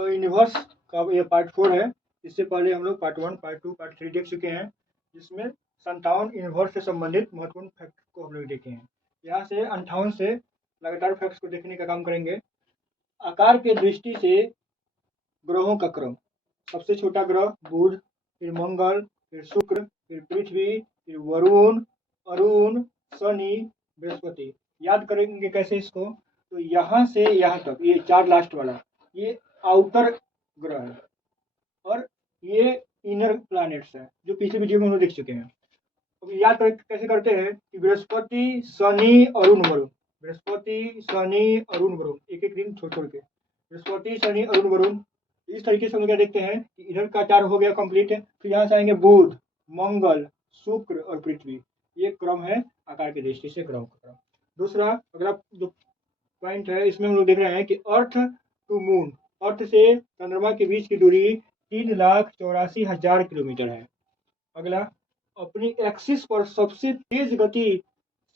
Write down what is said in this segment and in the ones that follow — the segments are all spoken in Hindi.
तो यूनिवर्स का ये पार्ट 4 है। इससे पहले हम लोग पार्ट 1, पार्ट 2, पार्ट 3 देख चुके हैं, जिसमें 57 यूनिवर्स से संबंधित महत्वपूर्ण फैक्ट को हम लोग देखे हैं। यहाँ से 58 से लगातार फैक्ट्स को देखने का काम करेंगे। आकार के दृष्टि से ग्रहों का क्रम, सबसे छोटा ग्रह बुध, फिर मंगल, फिर शुक्र, फिर पृथ्वी, फिर वरुण, अरुण, शनि, बृहस्पति। याद करेंगे कैसे इसको? तो यहाँ से यहाँ तक ये 4 लास्ट वाला ये आउटर ग्रह है और ये इनर प्लैनेट्स है, जो पिछले वीडियो में हम लोग देख चुके हैं। अब याद कैसे करते हैं कि बृहस्पति, शनि, अरुण, वरुण, बृहस्पति, शनि, अरुण, वरुण, एक एक दिन छोड़ छोड़ के बृहस्पति, शनि, अरुण, वरुण। इस तरीके से हम क्या देखते हैं कि इधर का 4 हो गया कंप्लीट। फिर यहाँ से आएंगे बुध, मंगल, शुक्र और पृथ्वी। ये क्रम है आकार की दृष्टि से ग्रहों का क्रम। दूसरा अगला जो पॉइंट है, इसमें हम लोग देख रहे हैं कि अर्थ टू मून, अर्थ से चंद्रमा के बीच की दूरी 3,84,000 किलोमीटर है। अगला, अपनी एक्सिस पर सबसे तेज गति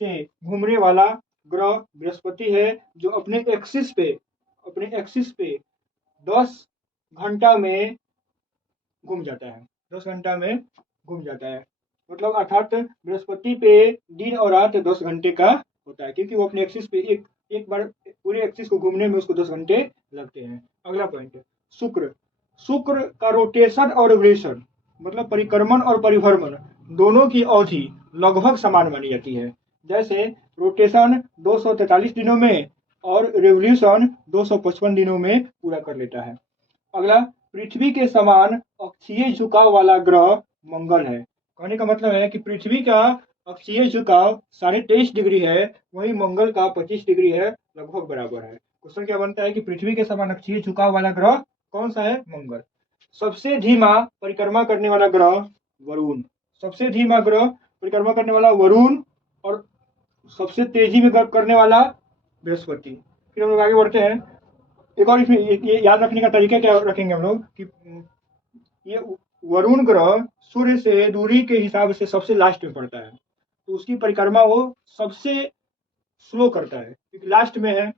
से घूमने वाला ग्रह बृहस्पति है, जो अपने एक्सिस पे 10 घंटा में घूम जाता है। 10 घंटा में घूम जाता है, मतलब अर्थात बृहस्पति पे दिन और रात 10 घंटे का होता है, क्योंकि वो अपने एक्सिस पे एक बार पूरे एक्सिस को घूमने में उसको 10 घंटे लगते हैं। अगला पॉइंट, शुक्र। शुक्र का रोटेशन और रिवोल्यूशन, मतलब परिक्रमण और परिभ्रमण, दोनों की अवधि लगभग समान मानी जाती है। जैसे रोटेशन 243 दिनों में और रिवोल्यूशन 255 दिनों में पूरा कर लेता है। अगला, पृथ्वी के समान अक्षीय झुकाव वाला ग्रह मंगल है। कहने का मतलब है कि पृथ्वी का अक्षीय झुकाव 23.5 डिग्री है, वहीं मंगल का 25 डिग्री है, लगभग बराबर है। क्वेश्चन क्या बनता है कि पृथ्वी के समान अक्षीय झुकाव वाला ग्रह कौन सा है? मंगल। सबसे धीमा परिक्रमा करने वाला ग्रह वरुण, सबसे धीमा ग्रह परिक्रमा करने वाला वरुण, और सबसे तेजी में करने वाला बृहस्पति। फिर हम लोग आगे बढ़ते हैं। एक और इसमें ये याद रखने का तरीका क्या रखेंगे हम लोग कि ये वरुण ग्रह सूर्य से दूरी के हिसाब से सबसे लास्ट में पड़ता है, तो उसकी परिक्रमा वो सबसे स्लो करता है, क्योंकि लास्ट में है।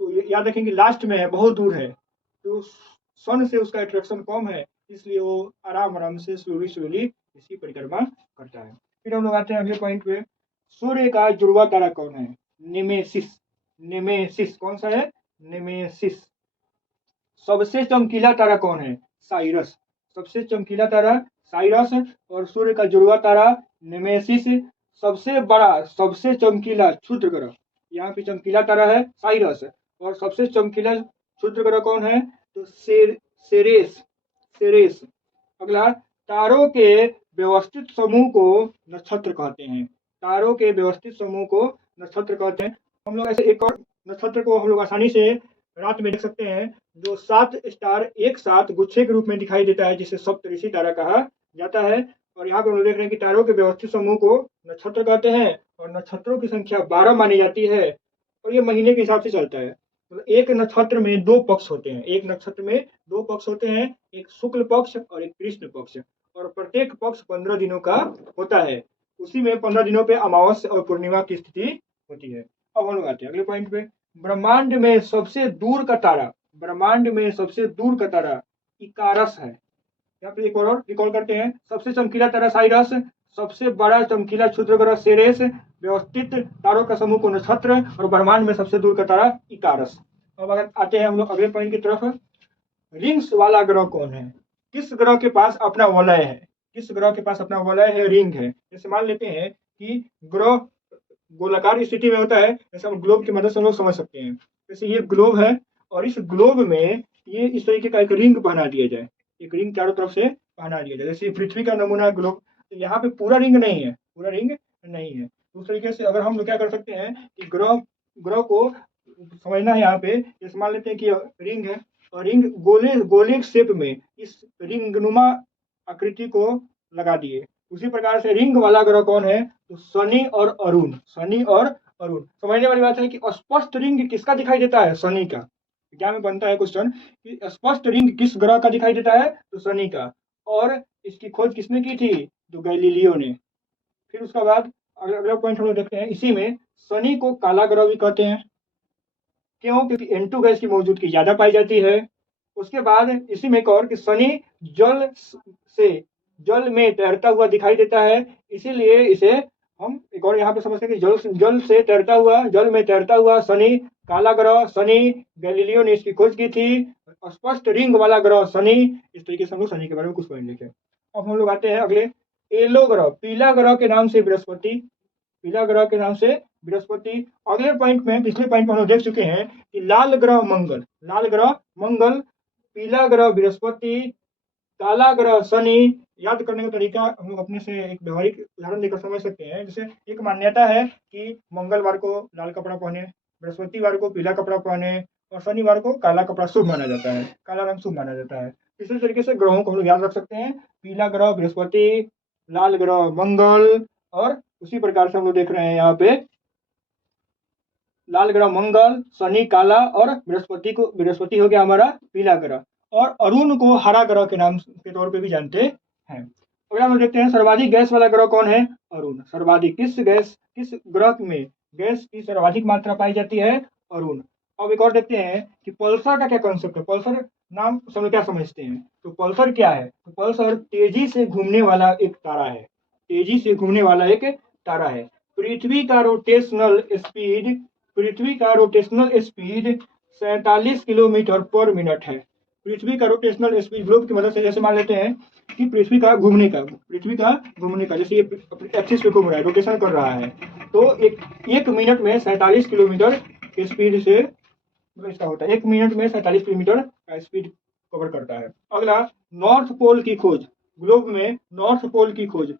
तो ये याद रखेंगे, लास्ट में है, बहुत दूर है, तो सन से उसका अट्रैक्शन कम है, इसलिए वो आराम आराम से स्लोली इसकी परिक्रमा करता है। फिर हम लोग आते हैं अगले पॉइंट पे। सूर्य का जुड़वा तारा कौन है? नेमेसिस। नेमेसिस कौन सा है? नेमेसिस। सबसे चमकीला तारा कौन है? साइरस। सबसे चमकीला तारा साइरस, और सूर्य का जुड़वा तारा नेमेसिस। सबसे बड़ा, सबसे चमकीला क्षुद्र ग्रह, यहाँ पे चमकीला तारा है साइरस, और सबसे चमकीला क्षुद्र ग्रह कौन है? तो सेरेस। सेरेस। अगला, तारों के व्यवस्थित समूह को नक्षत्र कहते हैं। तारों के व्यवस्थित समूह को नक्षत्र कहते हैं। हम लोग ऐसे एक और नक्षत्र को हम लोग आसानी से रात में देख सकते हैं, जो 7 स्टार एक साथ गुच्छे के रूप में दिखाई देता है, जिसे सप्तऋषि तारा कहा जाता है। और यहाँ पर हम लोग देख रहे हैं कि तारों के व्यवस्थित समूह को नक्षत्र कहते हैं, और नक्षत्रों की संख्या 12 मानी जाती है, और ये महीने के हिसाब से चलता है। तो एक नक्षत्र में 2 पक्ष होते हैं, एक नक्षत्र में 2 पक्ष होते हैं, एक शुक्ल पक्ष और एक कृष्ण पक्ष, और प्रत्येक पक्ष 15 दिनों का होता है। उसी में 15 दिनों पे अमावस्या और पूर्णिमा की स्थिति होती है। अब हम लोग आते हैं अगले पॉइंट पे। ब्रह्मांड में सबसे दूर का तारा, ब्रह्मांड में सबसे दूर का तारा इकारस है। यहाँ पे एक और रिकॉल करते हैं। सबसे चमकीला तारा साइरस, सबसे बड़ा चमकीला क्षुद्र ग्रह सेरेस, व्यवस्थित तारों का समूह को नक्षत्र, और ब्रह्मांड में सबसे दूर का तारा इकारस। अब अगर आते हैं हम लोग अगले पॉइंट की तरफ। रिंग्स वाला ग्रह कौन है? किस ग्रह के पास अपना वलय है? किस ग्रह के पास अपना वलय है, रिंग है? जैसे मान लेते हैं कि ग्रह गोलाकार स्थिति में होता है, जैसे हम ग्लोब की मदद से हम लोग समझ सकते हैं। जैसे ये ग्लोब है, और इस ग्लोब में ये इस तरीके का एक रिंग बना दिया जाए, एक रिंग चारों तरफ से बना दिया जाए। जैसे पृथ्वी का नमूना ग्लोब, तो यहाँ पे पूरा रिंग नहीं है, पूरा रिंग नहीं है। उस तरीके से अगर हम लोग क्या कर सकते हैं कि ग्रह ग्रह को समझना है, यहाँ पे जैसे मान लेते हैं कि रिंग है, और रिंग गोले शेप में इस रिंगनुमा आकृति को लगा दिए। उसी प्रकार से रिंग वाला ग्रह कौन है? तो शनि और अरुण। शनि और अरुण। समझने वाली बात है कि स्पष्ट रिंग किसका दिखाई देता है? शनि का। क्या में बनता है क्वेश्चन कि स्पष्ट रिंग किस ग्रह का दिखाई देता है? तो शनि का। और इसकी खोज किसने की थी? तो गैलीलियो ने। फिर उसके बाद अगला पॉइंट हम लोग देखते हैं। इसी में शनि को काला ग्रह भी कहते हैं। क्यों? क्योंकि N2 गैस की मौजूदगी ज्यादा पाई जाती है, उसके बाद इसी में एक और कि शनि जल में तैरता हुआ दिखाई देता है, इसीलिए इसे हम एक और यहाँ पे समझते हैं कि जल में तैरता हुआ शनि काला ग्रह शनि, गैलीलियो ने इसकी खोज की थी। स्पष्ट रिंग वाला ग्रह शनि। इस तरीके से हम लोग शनि के बारे में कुछ पॉइंट लिखे। अब हम लोग आते हैं अगले, येलो ग्रह, पीला ग्रह के नाम से बृहस्पति, पीला ग्रह के नाम से बृहस्पति। अगले पॉइंट में, पिछले पॉइंट में हम लोग देख चुके हैं कि लाल ग्रह मंगल, पीला ग्रह बृहस्पति, काला ग्रह शनि। याद करने का तरीका हम लोग अपने से एक व्यवहारिक उदाहरण देकर समझ सकते हैं। जैसे एक मान्यता है कि मंगलवार को लाल कपड़ा पहने, बृहस्पतिवार को पीला कपड़ा पहने और शनिवार को काला कपड़ा शुभ माना जाता है, काला रंग शुभ माना जाता है। इसी तरीके से ग्रहों को हम लोग याद रख सकते हैं, पीला ग्रह बृहस्पति, लाल ग्रह मंगल, और उसी प्रकार से हम लोग देख रहे हैं यहाँ पे लाल ग्रह मंगल, शनि काला और बृहस्पति हो गया हमारा पीला ग्रह। और अरुण को हरा ग्रह के नाम के तौर पे भी जानते हैं। अगर हम देखते हैं सर्वाधिक गैस वाला ग्रह कौन है? अरुण। सर्वाधिक किस ग्रह में गैस की सर्वाधिक मात्रा पाई जाती है? अरुण। अब एक और देखते हैं कि पल्सर का क्या कॉन्सेप्ट है। पल्सर नाम सब क्या समझते हैं? तो पल्सर क्या है? तो पल्सर तेजी से घूमने वाला एक तारा है, तेजी से घूमने वाला एक तारा है। पृथ्वी का रोटेशनल स्पीड 47 किलोमीटर पर मिनट है। पृथ्वी का रोटेशनल स्पीड ग्लोब की मदद से, जैसे मान लेते हैं कि पृथ्वी का घूमने का जैसे ये एक्सिस पे घूम रहा है, रोटेशन कर रहा है, तो एक मिनट में 47 किलोमीटर की स्पीड से मतलब इसका होता है, 1 मिनट में 47 किलोमीटर का स्पीड कवर करता है। अगला, नॉर्थ पोल की खोज। ग्लोब में नॉर्थ पोल की खोज,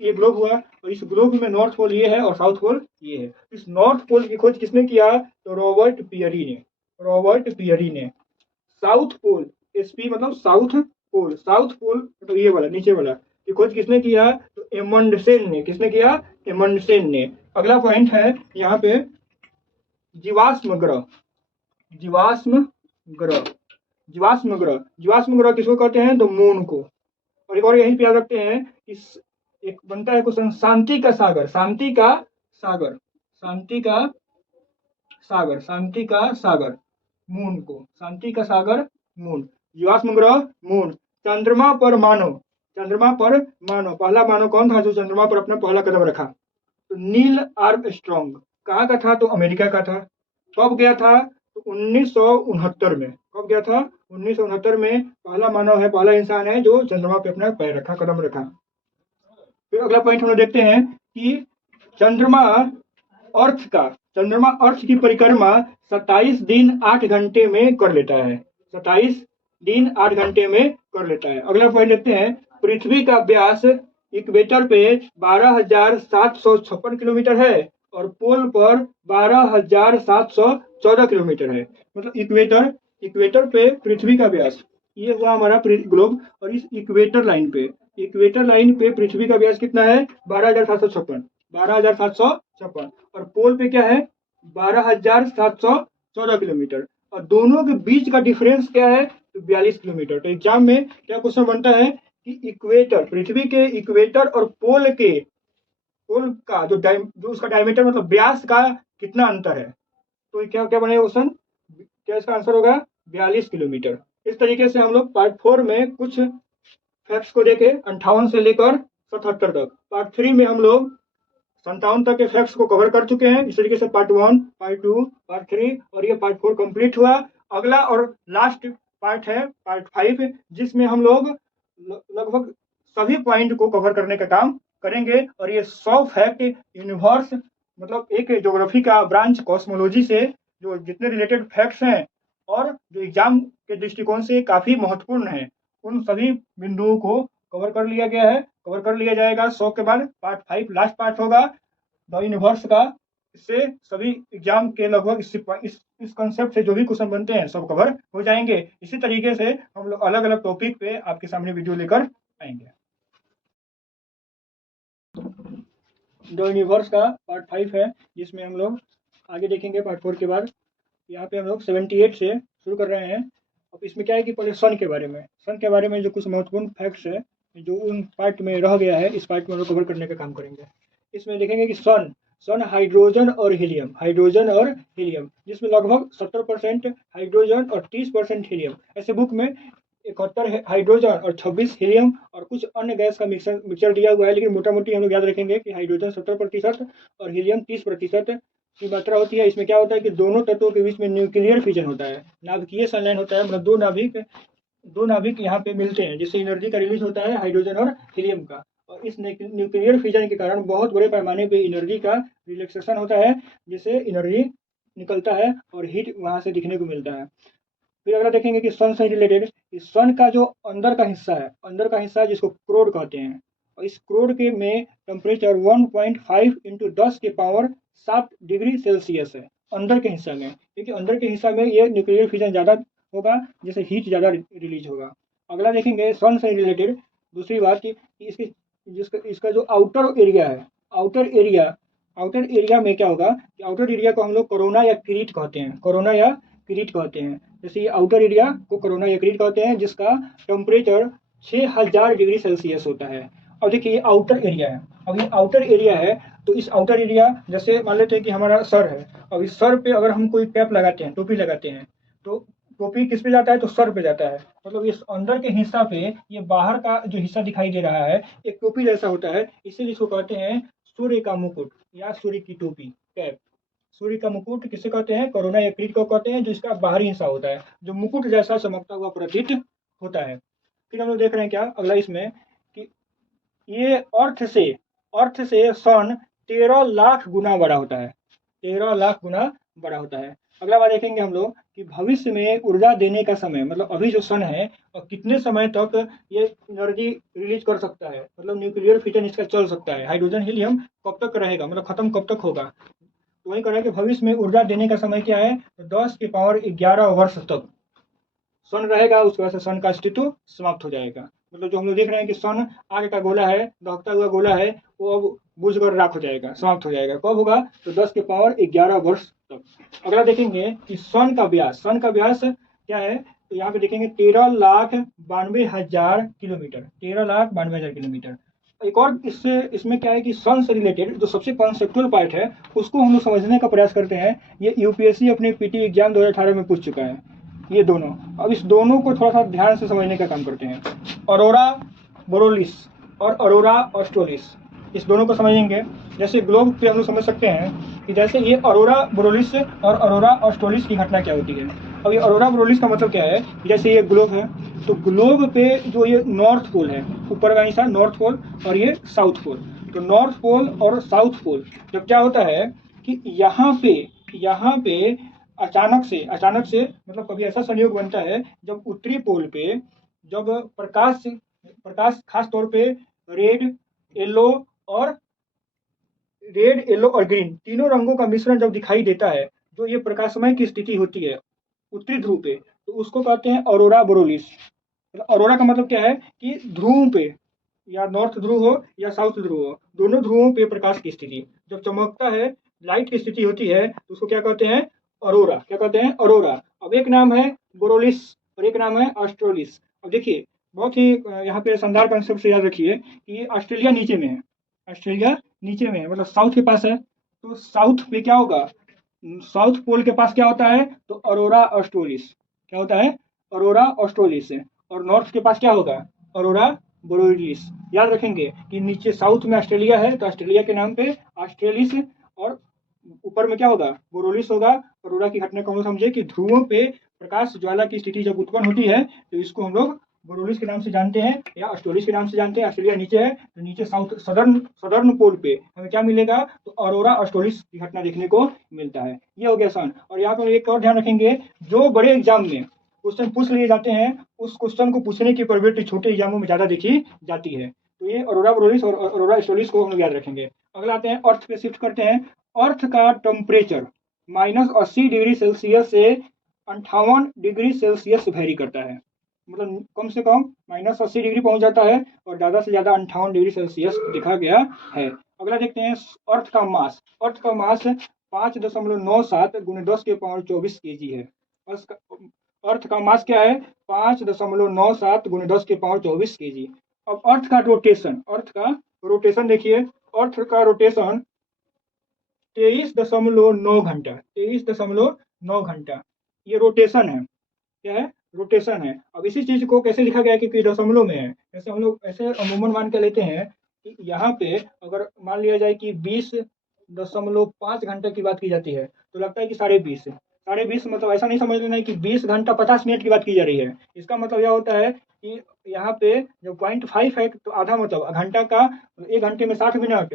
ये ग्लोब हुआ और इस ग्लोब में नॉर्थ पोल ये है और साउथ पोल ये है। इस नॉर्थ पोल की खोज किसने किया? तो रॉबर्ट पियरी ने। साउथ पोल, एसपी मतलब साउथ पोल मतलब ये वाला नीचे वाला, की खोज किसने किया? तो एमंडसेन ने। किसने किया? एमंडसेन ने। अगला पॉइंट है यहाँ पे जीवाश्म ग्रह किसको कहते हैं? तो मून को। और एक और यहीं पे याद रखते हैं कि एक बनता है क्वेश्चन, शांति का सागर मून को, शांति का सागर मून। जीवाश्म ग्रह मून। चंद्रमा पर मानव पहला मानव कौन था जो चंद्रमा पर अपना पहला कदम रखा? तो नील आर्मस्ट्रॉन्ग। कहाँ का था? तो अमेरिका का था। कब गया था? तो 1969 में। कब गया था? 1969 में। पहला मानव है, पहला इंसान है जो चंद्रमा पे अपना पैर रखा, कदम रखा। फिर अगला पॉइंट हम लोग देखते हैं कि चंद्रमा अर्थ की परिक्रमा 27 दिन 8 घंटे में कर लेता है। 27 दिन 8 घंटे में कर लेता है। अगला पॉइंट देखते हैं, पृथ्वी का व्यास इक्वेटर पे 12,756 किलोमीटर है और पोल पर 12,714 किलोमीटर है। मतलब इक्वेटर पे पृथ्वी का व्यास, ये हुआ हमारा ग्लोब। और इस इक्वेटर लाइन पे पृथ्वी का व्यास कितना है? 12,756 और पोल पे क्या है? 12,714 किलोमीटर। और दोनों के बीच का डिफरेंस क्या है? तो 42 किलोमीटर। तो एग्जाम में क्या क्वेश्चन बनता है कि पृथ्वी के इक्वेटर और पोल का जो उसका डायमीटर मतलब व्यास का कितना अंतर है? तो क्या क्या बनेगा क्वेश्चन? क्या इसका आंसर होगा? 42 किलोमीटर। इस तरीके से हम लोग पार्ट 4 में कुछ फैक्ट्स को देखे 58 से लेकर 77 तक। पार्ट 3 में हम लोग 57 तक के फैक्ट्स को कवर कर चुके हैं। इस तरीके से पार्ट 1, पार्ट 2, पार्ट 3 और ये पार्ट 4 कंप्लीट हुआ। अगला और लास्ट पार्ट है पार्ट 5, जिसमें हम लोग लगभग सभी पॉइंट को कवर करने का काम करेंगे। और ये 100 फैक्ट यूनिवर्स मतलब एक ज्योग्राफी का ब्रांच कॉस्मोलॉजी से जो जितने रिलेटेड फैक्ट्स हैं और जो एग्जाम के दृष्टिकोण से काफी महत्वपूर्ण है, उन सभी बिंदुओं को कवर कर लिया गया है, कवर कर लिया जाएगा। 100 के बाद पार्ट 5 लास्ट पार्ट होगा द यूनिवर्स का। इससे सभी एग्जाम के लगभग इस कंसेप्ट से जो भी क्वेश्चन बनते हैं सब कवर हो जाएंगे। इसी तरीके से हम लोग अलग अलग टॉपिक पे आपके सामने वीडियो लेकर आएंगे। द यूनिवर्स का पार्ट 5 है, जिसमें हम लोग आगे देखेंगे पार्ट 4 के बाद। यहाँ पे हम लोग 78 से शुरू कर रहे हैं। अब इसमें क्या है कि पहले सन के बारे में जो कुछ महत्वपूर्ण फैक्ट्स है जो उन पार्ट में रह गया है, इस पार्ट में हम लोग कवर करने का काम करेंगे। इसमें देखेंगे कि सन सन हाइड्रोजन और हीलियम, जिसमें लगभग 70% हाइड्रोजन और 30% हीलियम। ऐसे बुक में 71 हाइड्रोजन और 26 हीलियम और कुछ अन्य गैस का मिक्सचर दिया हुआ है, लेकिन मोटा मोटी हम लोग याद रखेंगे कि हाइड्रोजन 70% और हीलियम 30% की मात्रा होती है। इसमें क्या होता है कि दोनों तत्वों के बीच में न्यूक्लियर फिजन होता है, नाभिकीय संलयन होता है, मतलब दो नाभिक यहाँ पे मिलते हैं, जिससे एनर्जी का रिलीज होता है हाइड्रोजन और हीलियम का। और इस न्यूक्लियर फिजन के कारण बहुत बड़े पैमाने पे एनर्जी का रिलैक्सेशन होता है, जिससे एनर्जी निकलता है और हीट वहां से दिखने को मिलता है। फिर अगला देखेंगे कि सन से रिलेटेड, सन का जो अंदर का हिस्सा है जिसको क्रोड कहते हैं, और इस क्रोड के में टेम्परेचर 1.5 इंटू 10 के पावर 7 डिग्री सेल्सियस है अंदर के हिस्सा में, क्योंकि अंदर के हिस्सा में ये न्यूक्लियर फिजन ज़्यादा होगा, जिससे हीट ज़्यादा रिलीज होगा। अगला देखेंगे सन से रिलेटेड दूसरी बात कि इसका जो आउटर एरिया में क्या होगा कि आउटर एरिया को हम लोग कोरोना या क्रीट कहते हैं। जैसे ये आउटर एरिया को कोरोना या क्रीट कहते हैं, जिसका टेम्परेचर 6000 डिग्री सेल्सियस होता है। अब देखिए ये आउटर एरिया है, अब ये आउटर एरिया है, तो इस आउटर एरिया, जैसे मान लेते हैं कि हमारा सर है, अब इस सर पे अगर हम कोई कैप लगाते हैं, टोपी लगाते हैं, तो टोपी किस पे जाता है, तो सर पे जाता है। मतलब इस अंदर के हिस्सा पे ये बाहर का जो हिस्सा दिखाई दे रहा है एक टोपी जैसा होता है, इसीलिए इसको कहते हैं सूर्य का मुकुट या सूर्य की टोपी, कैप। सूर्य का मुकुट किसे कहते हैं, कोरोना या क्रीट को कहते हैं, जो इसका बाहरी हिस्सा होता है, जो मुकुट जैसा चमकता हुआ प्रतीत होता है। फिर हम लोग देख रहे हैं क्या अगला इसमें कि ये अर्थ से सन 13 लाख गुना बड़ा होता है, 13 लाख गुना बड़ा होता है। अगला बात देखेंगे हम लोग कि भविष्य में ऊर्जा देने का समय, मतलब अभी जो सन है और कितने समय तक ये एनर्जी रिलीज कर सकता है, मतलब न्यूक्लियर फिजन इसका चल सकता है, हाइड्रोजन हीलियम कब तक रहेगा, मतलब खत्म कब तक होगा। तो वही कह रहे हैं कि भविष्य में ऊर्जा देने का समय क्या है, तो 10 की पावर 11 वर्ष तक सन रहेगा, उसके बाद से सन का अस्तित्व समाप्त हो जाएगा। मतलब जो हम लोग देख रहे हैं कि सन आगे का गोला है, दहकता हुआ गोला है, वो अब बुझ कर राख हो जाएगा, समाप्त हो जाएगा। कब होगा, तो 10 के पावर 11 वर्ष तक। अगला देखेंगे कि सन का व्यास क्या है, तो यहाँ पे देखेंगे 13,92,000 किलोमीटर, 13,92,000 किलोमीटर। एक और इसमें क्या है कि सन से रिलेटेड जो सबसे कॉन्सेप्चुअल पार्ट है, उसको हम लोग समझने का प्रयास करते हैं। ये यूपीएससी अपने पीटी एग्जाम 2018 में पूछ चुका है, ये दोनों। अब इस दोनों को थोड़ा सा ध्यान से समझने का काम करते हैं। अरोरा बोरोलिस और अरोरा ऑस्ट्रोलिस, इस दोनों को समझेंगे। जैसे ग्लोब पे हम लोग समझ सकते हैं कि जैसे ये अरोरा बोरोलिस और अरोरा ऑस्ट्रोलिस की घटना क्या होती है। अब ये अरोरा बोरोलिस का मतलब क्या है, जैसे ये ग्लोब है, तो ग्लोब पे जो ये नॉर्थ पोल है, ऊपर का हिस्सा नॉर्थ पोल और ये साउथ पोल, तो नॉर्थ पोल और साउथ पोल जब क्या होता है कि यहाँ पे अचानक से मतलब कभी ऐसा संयोग बनता है जब उत्तरी पोल पे जब प्रकाश खास तौर पे रेड येलो और ग्रीन तीनों रंगों का मिश्रण जब दिखाई देता है, जो ये प्रकाशमय की स्थिति होती है उत्तरी ध्रुव पे, तो उसको कहते हैं ऑरोरा बोरोलिस। ऑरोरा का मतलब क्या है कि ध्रुव पे, या नॉर्थ ध्रुव हो या साउथ ध्रुव हो, दोनों ध्रुवों पे प्रकाश की स्थिति जब चमकता है, लाइट की स्थिति होती है, तो उसको क्या कहते हैं, अरोरा। क्या कहते हैं, अरोरा। अब एक नाम है बोरोलिस और एक नाम है ऑस्ट्रोलिस। अब देखिए बहुत ही यहाँ पे शानदार कंसेप्ट से याद रखिए कि ऑस्ट्रेलिया नीचे में है, मतलब साउथ के पास है, तो साउथ पे क्या होगा, साउथ पोल के पास क्या होता है, तो अरोरा ऑस्ट्रोलिस। क्या होता है, अरोरा ऑस्ट्रोलिस। और नॉर्थ के पास क्या होगा, अरोरा बोरोलिस। याद रखेंगे कि नीचे साउथ में ऑस्ट्रेलिया है, तो ऑस्ट्रेलिया के नाम पे ऑस्ट्रेलिस, और ऊपर में क्या होगा, बोरोलिस होगा। अरोरा की घटना को हम समझे कि ध्रुवों पे प्रकाश ज्वाला की स्थिति जब उत्पन्न होती है, तो इसको हम लोग बोरोलिस के नाम से जानते हैं या ऑस्ट्रोलिस के नाम से जानते हैं। ऑस्ट्रेलिया नीचे है, तो नीचे साउथ सदर्न पोल पे हमें क्या मिलेगा, तो अरोरा ऑस्ट्रोलिस की घटना देखने को मिलता है। ये हो गया सन। और यहाँ पर एक और ध्यान रखेंगे, जो बड़े एग्जाम में क्वेश्चन पूछ लिए जाते हैं, उस क्वेश्चन को पूछने की प्रोबेबिलिटी छोटे एग्जामों में ज्यादा देखी जाती है। तो ये अरोरा बोरोलिस और अरोरा ऑस्ट्रोलिस को हम याद रखेंगे। अगला आते हैं अर्थ पे शिफ्ट करते हैं। अर्थ का टेम्परेचर -80 डिग्री सेल्सियस से 58 डिग्री सेल्सियस वेरी करता है, मतलब कम से कम -80 डिग्री पहुंच जाता है और ज़्यादा से ज़्यादा 58 डिग्री सेल्सियस देखा गया है। अगला देखते हैं अर्थ का मास। 5.97 × 10 के पावर 24 kg है। अर्थ का मास क्या है, 5.97 × 10 के पावर 24 kg। अब अर्थ का रोटेशन देखिए, अर्थ का रोटेशन 23.9 घंटा, 23.9 घंटा ये रोटेशन है। क्या है? रोटेशन है। अब इसी चीज को कैसे लिखा गया है, क्योंकि दशमलव में है, जैसे हम लोग ऐसे अमूमन मान के लेते हैं कि यहाँ पे अगर मान लिया जाए कि 20.5 घंटे की बात की जाती है, तो लगता है कि 20.5 20.5 मतलब ऐसा नहीं समझ लेना है कि 20 घंटा 50 मिनट की बात की जा रही है। इसका मतलब यह होता है कि यहाँ पे जो 0.5 है तो आधा मतलब घंटा का, 1 घंटे में 60 मिनट,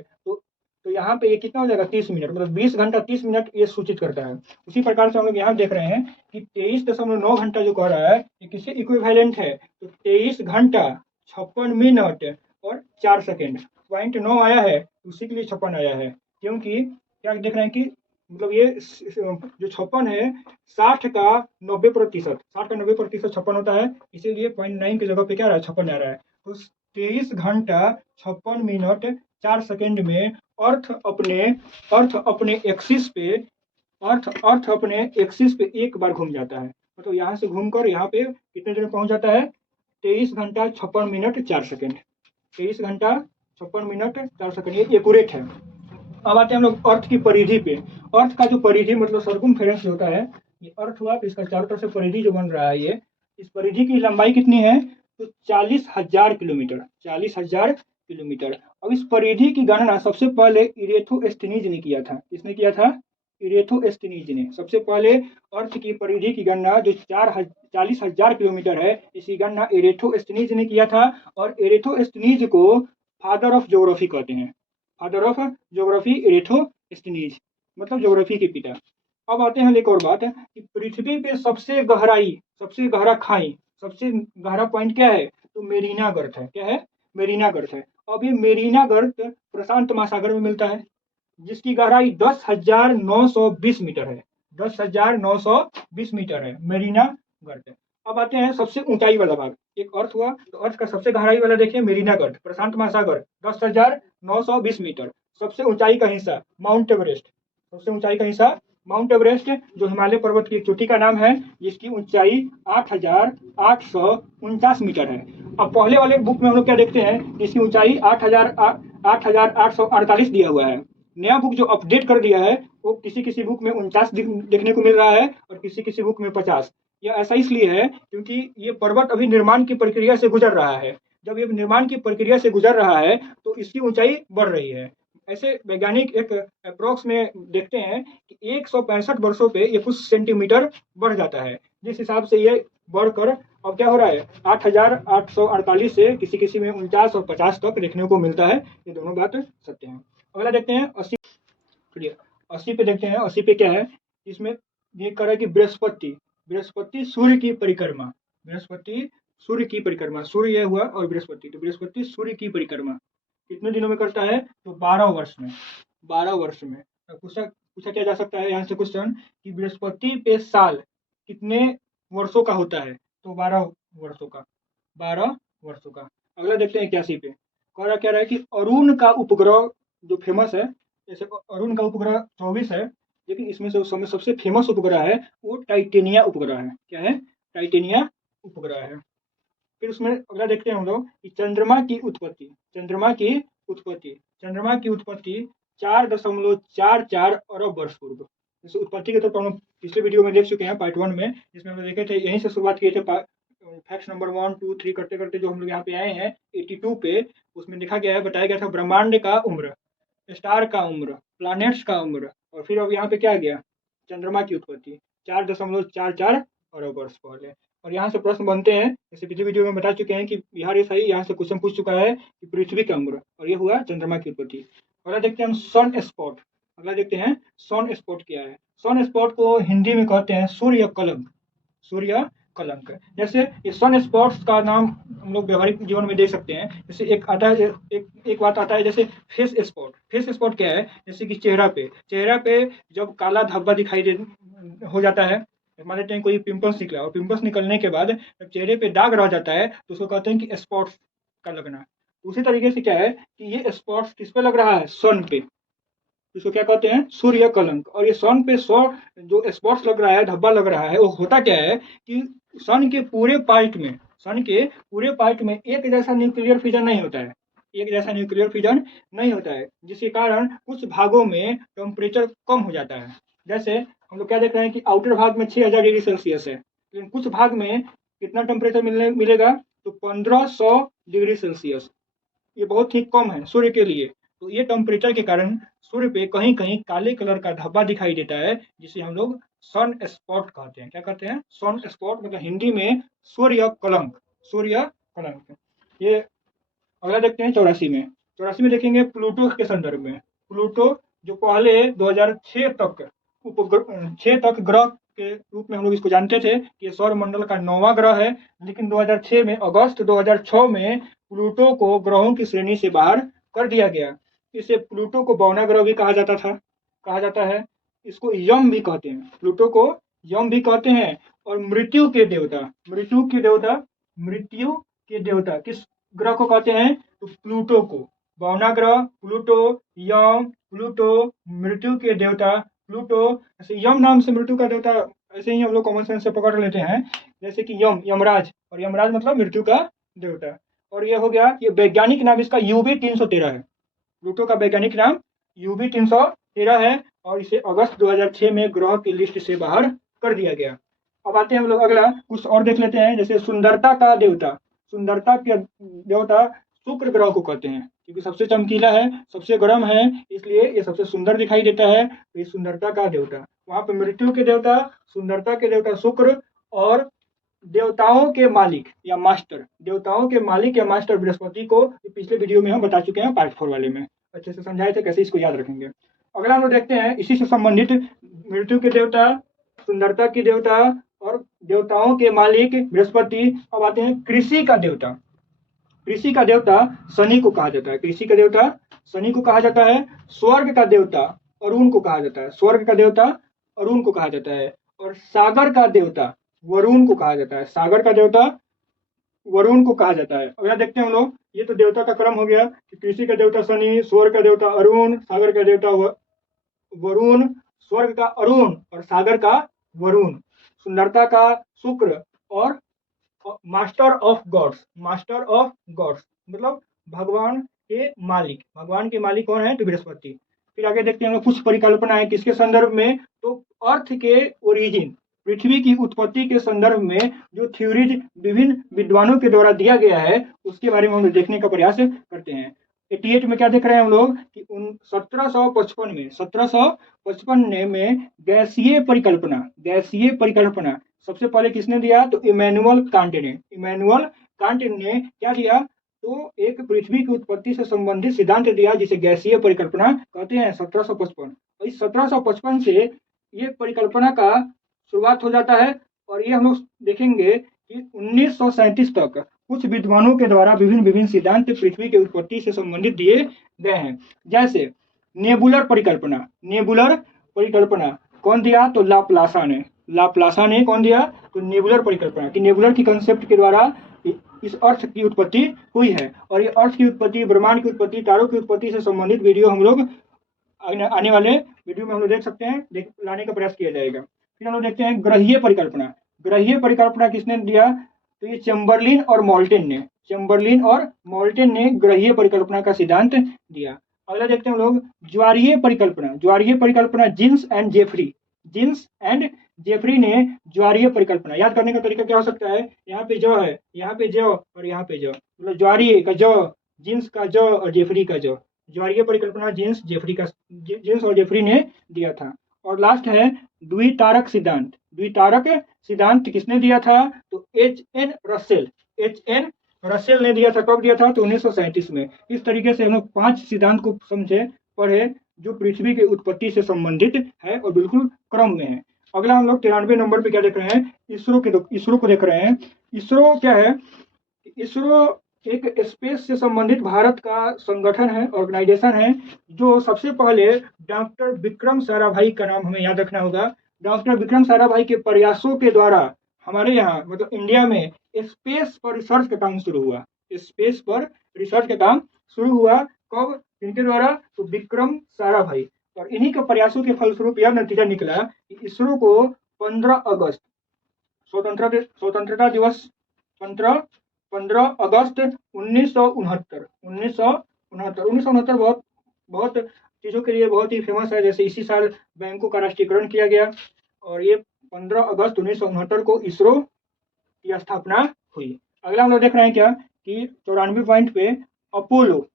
तो यहाँ पे ये कितना हो जाएगा 30 मिनट, मतलब 20 घंटा 30 मिनट ये सूचित करता है। उसी प्रकार से हम लोग यहाँ देख रहे हैं कि 23.9 घंटा जो कह रहा है ये किससे इक्विवेलेंट है, तो 23 घंटा 56 मिनट और 4 सेकेंड। 0.9 आया है उसी के लिए 56 आया है, क्योंकि क्या देख रहे हैं कि मतलब ये जो 56 है 60 का 90%, 60 का 90% 56 होता है, इसीलिए 0.9 की जगह पे क्या आ रहा है 56 आ रहा है। तो 23 घंटा 56 मिनट 4 सेकेंड में अर्थ अपने एक्सिस पे अर्थ अपने एक्सिस पे एक बार घूम जाता है, मतलब यहाँ से घूमकर यहाँ पे कितने देर में पहुंच जाता है, 23 घंटा 56 मिनट 4 सेकेंड। 23 घंटा 56 मिनट 4 सेकेंड, ये एक्यूरेट है। अब आते हैं हम लोग अर्थ की परिधि पे। अर्थ का जो परिधि मतलब सर्कमफेरेंस होता है, ये अर्थ हुआ तो इसका चारों तरफ से परिधि जो बन रहा है, ये इस परिधि की लंबाई कितनी है, तो 40,000 किलोमीटर, 40,000 किलोमीटर। अब इस परिधि की गणना सबसे पहले इरेथोस्थनीज ने किया था। किसने किया था? इरेथोस्थनीज ने सबसे पहले अर्थ की परिधि की गणना जो 40,000 किलोमीटर है, इसकी गणना इरेथोस्थनीज ने किया था। और इरेथोस्थनीज को फादर ऑफ ज्योग्राफी कहते हैं। फादर ऑफ ज्योग्राफी इरेथोस्थनीज, मतलब ज्योग्राफी के पिता। अब आते हैं एक और बात है कि पृथ्वी पे सबसे गहरा खाई, सबसे गहरा पॉइंट क्या है, तो मेरीना गर्त है। क्या है? मेरीना गर्त है। अब ये मेरीना गर्त प्रशांत महासागर में मिलता है, जिसकी गहराई 10,920 मीटर है। 10,920 मीटर है मेरीना गर्त। अब आते हैं सबसे ऊंचाई वाला भाग। एक अर्थ हुआ तो अर्थ का सबसे गहराई वाला देखिए मेरीना गर्त, प्रशांत महासागर 10,920 मीटर। सबसे ऊंचाई का हिस्सा माउंट एवरेस्ट, सबसे ऊंचाई का हिस्सा माउंट एवरेस्ट, जो हिमालय पर्वत की एक चोटी का नाम है, जिसकी ऊंचाई 8,849 मीटर है। अब पहले वाले बुक में हम लोग क्या देखते हैं, इसकी ऊंचाई 8,848 दिया हुआ है। नया बुक जो अपडेट कर दिया है वो किसी किसी बुक में 49 देखने को मिल रहा है और किसी किसी बुक में 50। यह ऐसा इसलिए है क्योंकि ये पर्वत अभी निर्माण की प्रक्रिया से गुजर रहा है। जब ये निर्माण की प्रक्रिया से गुजर रहा है तो इसकी ऊंचाई बढ़ रही है। ऐसे वैज्ञानिक एक अप्रोक्स में देखते हैं कि 165 वर्षों पे ये कुछ सेंटीमीटर बढ़ जाता है, जिस हिसाब से ये बढ़कर अब क्या हो रहा है 8,848 से किसी किसी में 49 और 50 तक देखने को मिलता है। ये दोनों बात सत्य है। अगला देखते हैं 80। चलिए 80 पे देखते हैं। 80 पे क्या है, इसमें ये कह रहा है कि बृहस्पति सूर्य की परिक्रमा, बृहस्पति सूर्य की परिक्रमा, सूर्य यह हुआ और बृहस्पति, तो बृहस्पति सूर्य की परिक्रमा कितने दिनों में करता है, तो 12 वर्ष में, 12 वर्ष में। पूछा क्या जा सकता है यहाँ से क्वेश्चन कि बृहस्पति पे साल कितने वर्षों का होता है, तो 12 वर्षों का, 12 वर्षों का। अगला देखते हैं 81 पे। कह रहा है कि अरुण का उपग्रह जो फेमस है, जैसे अरुण का उपग्रह 24 है, लेकिन इसमें से उस समय सबसे फेमस उपग्रह है वो टाइटेनिया उपग्रह है। क्या है? टाइटेनिया उपग्रह है। फिर उसमें अगला देखते हैं हम लोग कि चंद्रमा की उत्पत्ति, चंद्रमा की उत्पत्ति 4.44 अरब वर्ष पूर्व। जैसे उत्पत्ति के तौर पर हम लोग पिछले वीडियो में देख चुके हैं पार्ट 1 में, जिसमें हम लोग देखे थे, यहीं से शुरुआत किए थे फैक्ट नंबर 1 2 3 करते करते जो हम लोग यहाँ पे आए हैं 82 पे, उसमें लिखा गया है, बताया गया था ब्रह्मांड का उम्र, स्टार का उम्र, प्लैनेट्स का उम्र, और फिर अब यहाँ पे क्या गया, चंद्रमा की उत्पत्ति 4.44 अरब वर्ष पहले। और यहाँ से प्रश्न बनते हैं, जैसे पिछले वीडियो में बता चुके हैं कि बिहार ये सही, यहाँ से क्वेश्चन पूछ चुका है कि पृथ्वी का उम्र, और ये हुआ चंद्रमा की उत्पत्ति। अगला देखते हैं हम सन स्पॉट। अगला देखते हैं सन स्पॉट क्या है। सन स्पॉट को हिंदी में कहते हैं सूर्य कलंक, सूर्य कलंक। जैसे ये सन स्पॉट्स का नाम हम लोग व्यवहारिक जीवन में देख सकते हैं। जैसे एक आता है, एक बात आता है जैसे फेस स्पॉट। फेस स्पॉट क्या है, जैसे कि चेहरा पे जब काला धब्बा दिखाई दे हो जाता है, मान लेते हैं कोई पिंपल्स निकला, और पिंपल्स निकलने के बाद जब चेहरे पे दाग रह जाता है तो उसको कहते हैं कि स्पॉट्स का लगना। उसी तरीके से क्या है कि ये स्पॉट्स किस पे लग रहा है, सन पे, इसको क्या कहते हैं, सूर्य कलंक। और ये सन पे जो स्पॉट्स लग रहा है, धब्बा लग रहा है, वो होता क्या है कि सन के पूरे पार्ट में एक जैसा न्यूक्लियर फिजन नहीं होता है। एक जैसा न्यूक्लियर फ्यूजन नहीं होता है, जिसके कारण कुछ भागों में टेम्परेचर कम हो जाता है। जैसे हम लोग क्या देख रहे हैं कि आउटर भाग में 6000 डिग्री सेल्सियस है, लेकिन कुछ भाग में कितना टेम्परेचर मिलेगा, तो 1500 डिग्री सेल्सियस। ये बहुत ही कम है सूर्य के लिए। तो ये टेम्परेचर के कारण सूर्य पे कहीं कहीं काले कलर का धब्बा दिखाई देता है, जिसे हम लोग सन स्पॉट कहते हैं। क्या कहते हैं? सन स्पॉट, मतलब हिंदी में सूर्य कलंक। सूर्य कलंक। ये अगला देखते हैं 84 में। 84 में देखेंगे प्लूटो के संदर्भ में। प्लूटो जो पहले 2006 तक 6 तक ग्रह के रूप में हम लोग इसको जानते थे कि सौर मंडल का 9वां ग्रह है, लेकिन 2006 में, अगस्त 2006 में प्लूटो को ग्रहों की श्रेणी से बाहर कर दिया गया। इसे प्लूटो को बौना ग्रह भी कहा जाता है। इसको यम भी कहते हैं, प्लूटो को यम भी कहते हैं। और मृत्यु के देवता किस ग्रह को कहते हैं? तो प्लूटो को। बौना ग्रह प्लूटो, यम प्लूटो, मृत्यु के देवता प्लूटो। ऐसे यम नाम से मृत्यु का देवता ऐसे ही हम लोग कॉमन सेंस से पकड़ लेते हैं, जैसे कि यमराज, और यमराज मतलब मृत्यु का देवता। और ये हो गया, ये वैज्ञानिक नाम इसका यूबी 313 है। प्लूटो का वैज्ञानिक नाम यूबी 313 है, और इसे अगस्त 2006 में ग्रह की लिस्ट से बाहर कर दिया गया। अब आते हैं हम लोग अगला कुछ और देख लेते हैं। जैसे सुंदरता के देवता शुक्र ग्रह को कहते हैं, क्योंकि सबसे चमकीला है, सबसे गर्म है, इसलिए ये सबसे सुंदर दिखाई देता है। तो ये सुंदरता का देवता। वहां पर मृत्यु के देवता, सुंदरता के देवता शुक्र, और देवताओं के मालिक या मास्टर बृहस्पति को पिछले वीडियो में हम बता चुके हैं, पार्ट 4 वाले में अच्छे से समझाए थे कैसे इसको याद रखेंगे। अगला हम लोग देखते हैं इसी से संबंधित, मृत्यु के देवता, सुंदरता के देवता और देवताओं के मालिक बृहस्पति। अब आते हैं कृषि का देवता शनि को कहा जाता है। कृषि का देवता शनि को कहा जाता है। स्वर्ग का देवता अरुण को कहा जाता है। और सागर का देवता वरुण को कहा जाता है। अब यहाँ देखते हैं हम लोग, ये तो देवता का क्रम हो गया कि कृषि का देवता शनि, स्वर्ग का देवता अरुण, सागर का देवता वरुण, स्वर्ग का अरुण और सागर का वरुण, सुंदरता का शुक्र, और मास्टर ऑफ गॉड्स मतलब भगवान के मालिक कौन है? तो बृहस्पति। फिर आगे देखते हैं हम लोग कुछ परिकल्पनाएं किसके संदर्भ में, तो अर्थ के ओरिजिन, पृथ्वी की उत्पत्ति के संदर्भ में जो थ्योरीज विभिन्न विद्वानों के द्वारा दिया गया है, उसके बारे में हम लोग देखने का प्रयास करते हैं। 88 में क्या देख रहे हैं हम लोग कि 1755 में गैसीय परिकल्पना सबसे पहले किसने दिया? तो इमैनुअल कांट ने क्या दिया? तो एक पृथ्वी की उत्पत्ति से संबंधित सिद्धांत दिया, जिसे गैसीय परिकल्पना कहते हैं। 1755, और इस 1755 से ये परिकल्पना का शुरुआत हो जाता है। और ये हम लोग देखेंगे कि 1937 तक कुछ विद्वानों के द्वारा विभिन्न सिद्धांत पृथ्वी की उत्पत्ति से संबंधित दिए गए हैं। जैसे नेबुलर परिकल्पना कौन दिया? तो लाप्लासा ने कौन दिया? तो नेबुलर परिकल्पना कि नेबुलर की कंसेप्ट के द्वारा इस अर्थ की उत्पत्ति हुई है। और ये अर्थ की उत्पत्ति, ब्रह्मांड की उत्पत्ति, तारों की उत्पत्ति से संबंधित वीडियो हम लोग आने वाले वीडियो में हम लोग देख सकते हैं, लाने का प्रयास किया जाएगा। फिर हम लोग देखते हैं ग्रहीय परिकल्पना किसने दिया? तो ये चैम्बरलिन और मोल्टन ने ग्रहीय परिकल्पना का सिद्धांत दिया। अगला देखते हैं हम लोग ज्वारीय परिकल्पना जीन्स एंड जेफरी ने ज्वारीय परिकल्पना। याद करने का तरीका क्या हो सकता है? यहाँ पे जो है, यहाँ पे जो और यहाँ पे जो, मतलब ज्वारीय का जो, जीन्स का जो और जेफरी का जो। ज्वारीय परिकल्पना जीन्स और जेफरी ने दिया था। और लास्ट है द्वितारक सिद्धांत किसने दिया था? तो एच.एन. रसेल ने दिया था। कब दिया था? तो 1937 में। इस तरीके से हम लोग 5 सिद्धांत को पढ़े जो पृथ्वी की उत्पत्ति से संबंधित है और बिल्कुल क्रम में है। अगला हम लोग 93 नंबर पे क्या देख रहे हैं? इसरो को देख रहे हैं। इसरो क्या है? इसरो एक स्पेस से संबंधित भारत का संगठन है, ऑर्गेनाइजेशन है, जो सबसे पहले डॉक्टर विक्रम साराभाई का नाम हमें याद रखना होगा। डॉक्टर विक्रम साराभाई के प्रयासों के द्वारा हमारे यहाँ मतलब इंडिया में स्पेस पर रिसर्च का काम शुरू हुआ। कब? इनके द्वारा? तो विक्रम साराभाई। और इन्हीं के प्रयासों के फलस्वरूप यह नतीजा निकला कि इसरो को 15 अगस्त स्वतंत्रता दिवस 15 अगस्त 1969। 1969 बहुत बहुत चीज़ों के लिए बहुत ही फेमस है। जैसे इसी साल बैंकों का राष्ट्रीयकरण किया गया और ये 15 अगस्त 1969 को इसरो की स्थापना हुई। अगला हम लोग देख रहे हैं क्या कि 94 पॉइंट पे Apollo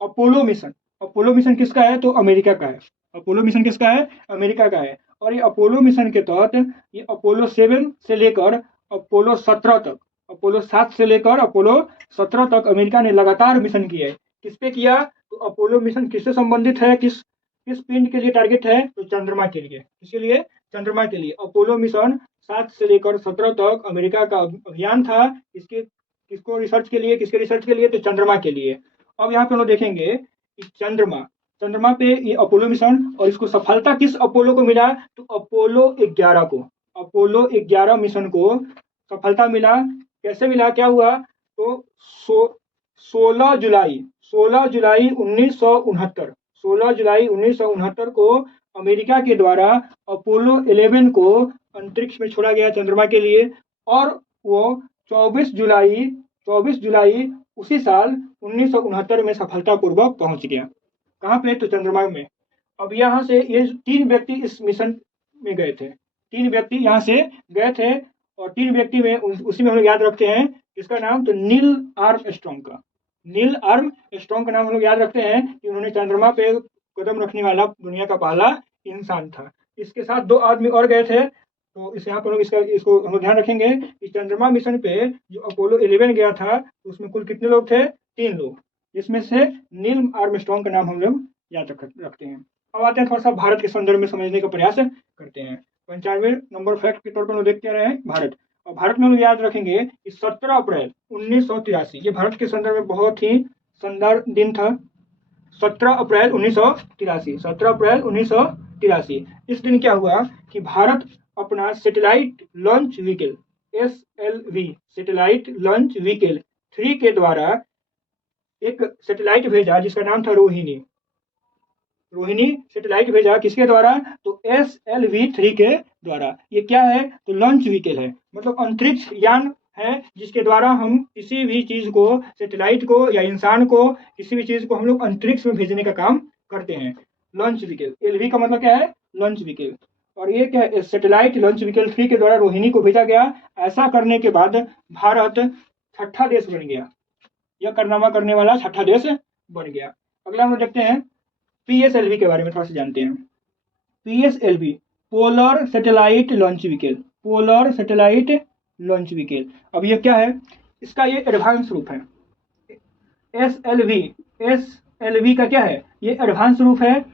Apollo mission. Apollo mission किसका है? तो अमेरिका का है। अपोलो मिशन किसका है? अमेरिका का है। और ये अपोलो मिशन के तहत ये अपोलो 7 से लेकर अपोलो 17 तक, अपोलो 7 से लेकर अपोलो 17 तक अमेरिका ने लगातार मिशन किए। किस पे किया? तो अपोलो मिशन किससे संबंधित है? किस किस पिंड के लिए टारगेट है? तो चंद्रमा के लिए। किसके लिए? चंद्रमा के लिए। अपोलो मिशन 7 से लेकर 17 तक अमेरिका का अभियान था। इसके किसको रिसर्च के लिए? किसके रिसर्च के लिए? तो चंद्रमा के लिए। अब यहाँ पे हम लोग देखेंगे कि चंद्रमा चंद्रमा पे ये अपोलो मिशन और इसको सफलता किस अपोलो को मिला? तो अपोलो 11 को। अपोलो 11 मिशन को सफलता मिला। कैसे मिला? क्या हुआ? तो 16 जुलाई 1969 16 जुलाई 1969 को अमेरिका के द्वारा अपोलो 11 को अंतरिक्ष में छोड़ा गया चंद्रमा के लिए। और वो 24 जुलाई उसी साल 1969 में सफलतापूर्वक पहुंच गया। कहाँ पे? तो चंद्रमा में। अब यहाँ से ये 3 व्यक्ति इस मिशन में गए थे। 3 व्यक्ति यहाँ से गए थे और 3 व्यक्ति में उसी में हम लोग याद रखते हैं इसका नाम, तो नील आर्मस्ट्रांग का। नील आर्मस्ट्रांग का नाम हम लोग याद रखते हैं कि उन्होंने चंद्रमा पे कदम रखने वाला दुनिया का पहला इंसान था। इसके साथ 2 आदमी और गए थे। तो इस यहाँ पर लोग इसको हम लोग ध्यान रखेंगे कि चंद्रमा मिशन पे जो अपोलो 11 गया था उसमें कुल कितने लोग थे? 3 लोग, जिसमें से नील आर्मस्ट्रांग का नाम हम लोग याद रखते हैं। अब आते हैं थोड़ा सा भारत के संदर्भ में समझने का प्रयास करते हैं। 95 नंबर फैक्ट के तौर पर हम देखते रहे हैं भारत। और भारत में हम याद रखेंगे कि 17 अप्रैल 1983 ये भारत के संदर्भ में बहुत ही शानदार दिन था। 17 अप्रैल 1983 17 अप्रैल 1983 इस दिन क्या हुआ कि भारत अपना satellite launch vehicle SLV satellite launch vehicle 3 के द्वारा एक सैटेलाइट भेजा जिसका नाम था रोहिणी। रोहिणी सैटेलाइट भेजा किसके द्वारा? तो SLV-3 के द्वारा। ये क्या है? तो लॉन्च व्हीकल है, मतलब अंतरिक्ष यान है जिसके द्वारा हम किसी भी चीज को, सैटेलाइट को या इंसान को, किसी भी चीज को हम लोग अंतरिक्ष में भेजने का काम करते हैं। लॉन्च व्हीकल, LV का मतलब क्या है? Launch vehicle. और ये क्या है? सैटेलाइट लॉन्च व्हीकल 3 के द्वारा रोहिणी को भेजा गया। ऐसा करने के बाद भारत 6ठा देश बन गया। यह कारनामा करने वाला 6ठा देश बन गया। अगला हम देखते हैं PSLV के बारे में थोड़ा सा जानते हैं। PSLV polar satellite launch vehicle. Polar satellite launch vehicle. अब ये क्या है? इसका ये एडवांस रूप है। SLV का क्या है? ये एडवांस रूप है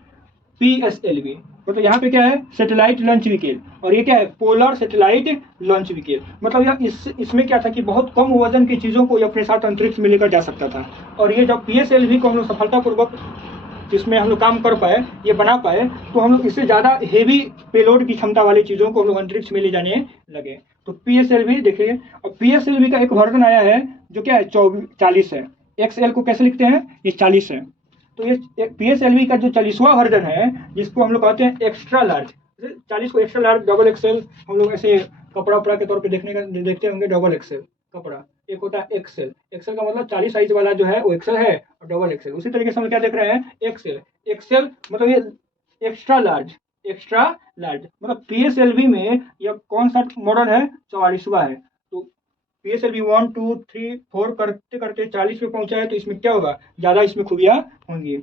PSLV। मतलब यहाँ पे क्या है? Satellite launch vehicle. और ये क्या है? Polar satellite launch vehicle. मतलब यह इसमें क्या था कि बहुत कम वजन की चीज़ों को अपने साथ अंतरिक्ष में लेकर जा सकता था। और ये जब PSLV को हम लोग सफलतापूर्वक जिसमें हम लोग काम कर पाए, ये बना पाए, तो हम लोग इससे ज़्यादा हेवी पेलोड की क्षमता वाली चीज़ों को हम लोग अंतरिक्ष में ले जाने लगे। तो PSLV देखिए। और PSLV का एक वर्जन आया है जो क्या है? 40 है। XL को कैसे लिखते हैं? ये 40 है। तो ये PSLV का जो 40वां वर्जन है जिसको हम लोग कहते हैं एक्स्ट्रा लार्ज। 40 को एक्स्ट्रा लार्ज, डबल XL हम लोग ऐसे कपड़ा उपड़ा के तौर पे देखते होंगे। डबल XL कपड़ा, एक होता है XL। XL का मतलब 40 साइज वाला जो है वो XL है और डबल XL। उसी तरीके से हम क्या देख रहे हैं? XL मतलब ये एक्स्ट्रा लार्ज। एक्स्ट्रा लार्ज मतलब PSLV में यह कौन सा मॉडल है? 44वां है। तो PSLV 1 2 3 4 करते करते 40 पे पहुंचा है। तो इसमें क्या होगा? ज़्यादा इसमें खूबियाँ होंगी।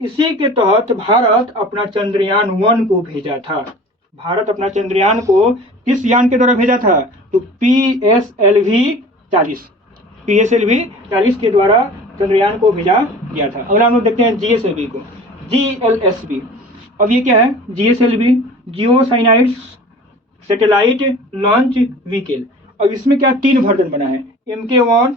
इसी के तहत भारत अपना चंद्रयान 1 को भेजा था। भारत अपना चंद्रयान को किस यान के द्वारा भेजा था? तो PSLV 40 के द्वारा चंद्रयान को भेजा गया था। अगला हम लोग देखते हैं GSLV को। GLSV। अब ये क्या है? GSLV जियो साइनाइड्स सैटेलाइट लॉन्च व्हीकल। अब इसमें क्या 3 वर्जन बना है? MK1,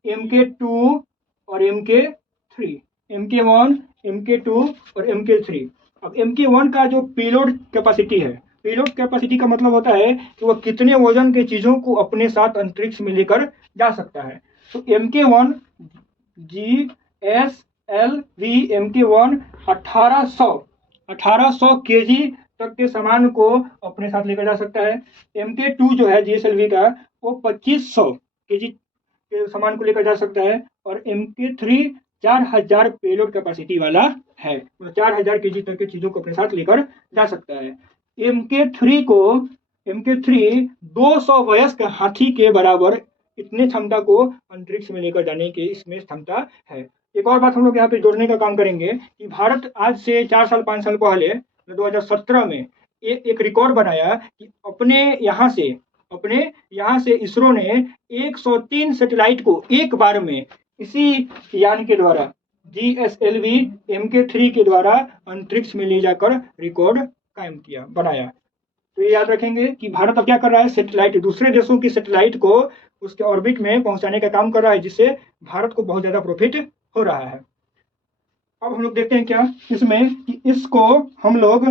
MK2 और MK3। MK1, MK2 और MK3। अब MK1 का जो पेलोड कैपेसिटी है, पेलोड कैपेसिटी का मतलब होता है कि वह कितने वजन के चीज़ों को अपने साथ अंतरिक्ष में लेकर जा सकता है। तो MK1 GSLV MK1 1800 kg तक के सामान को अपने साथ लेकर जा सकता है। MK2 जो है GSLV का वो 2500 kg के सामान को लेकर जा सकता है, और MK3 4000 पेलोड कैपेसिटी वाला है, मतलब 4000 kg तक की चीजों को अपने साथ लेकर जा सकता है। MK3 200 वयस्क हाथी के बराबर इतने क्षमता को अंतरिक्ष में लेकर जाने की इसमें क्षमता है। एक और बात हम लोग यहाँ पे जोड़ने का काम करेंगे कि भारत आज से 4 साल 5 साल पहले 2017 में एक रिकॉर्ड बनाया कि अपने यहाँ से इसरो ने 103 सैटेलाइट को एक बार में इसी यान के द्वारा GSLV MK3 के द्वारा अंतरिक्ष में ले जाकर रिकॉर्ड कायम किया, बनाया। तो ये याद रखेंगे कि भारत अब क्या कर रहा है, सैटेलाइट, दूसरे देशों की सैटेलाइट को उसके ऑर्बिट में पहुंचाने का काम कर रहा है, जिससे भारत को बहुत ज्यादा प्रॉफिट हो रहा है। अब हम लोग देखते हैं क्या इसमें कि इसको हम लोग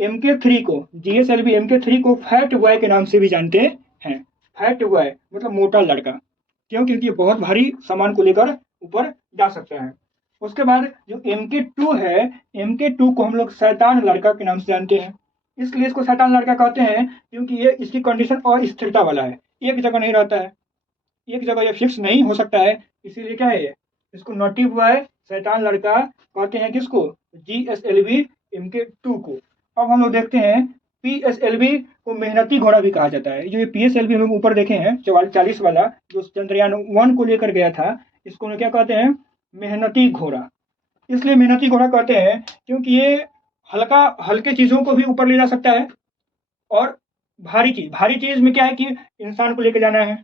MK3 को GSLV MK3 को फैट बॉय के नाम से भी जानते हैं। फैट बॉय मतलब मोटा लड़का, क्यों? क्योंकि ये बहुत भारी सामान को लेकर ऊपर जा सकता है। उसके बाद जो MK2 है, MK2 को हम लोग शैतान लड़का के नाम से जानते हैं। इसलिए इसको शैतान लड़का कहते हैं क्योंकि ये इसकी कंडीशन और स्थिरता वाला है, एक जगह नहीं रहता है, एक जगह ये फिक्स नहीं हो सकता है। इसीलिए क्या है, ये इसको नॉटी बॉय शैतान लड़का कहते हैं। किसको? GSLV MK2 को। अब हम लोग देखते हैं PSLV को मेहनती घोड़ा भी कहा जाता है। जो ये PSLV हम लोग ऊपर देखे हैं 44 वाला, जो चंद्रयान 1 को लेकर गया था, इसको क्या कहते हैं? मेहनती घोड़ा। इसलिए मेहनती घोड़ा कहते हैं क्योंकि ये हल्के चीजों को भी ऊपर ले जा सकता है, और भारी चीज में क्या है कि इंसान को लेकर जाना है,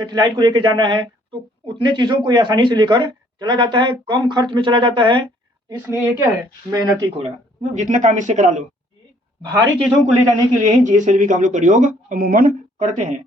सैटेलाइट को लेकर जाना है, तो उतने चीजों को ये आसानी से लेकर चला जाता है, कम खर्च में चला जाता है। इसलिए ये क्या है? मेहनती घोड़ा, जितना काम इससे करा लो। भारी चीजों को ले जाने के लिए ही GSLV का हम लोग प्रयोग अमूमन करते हैं।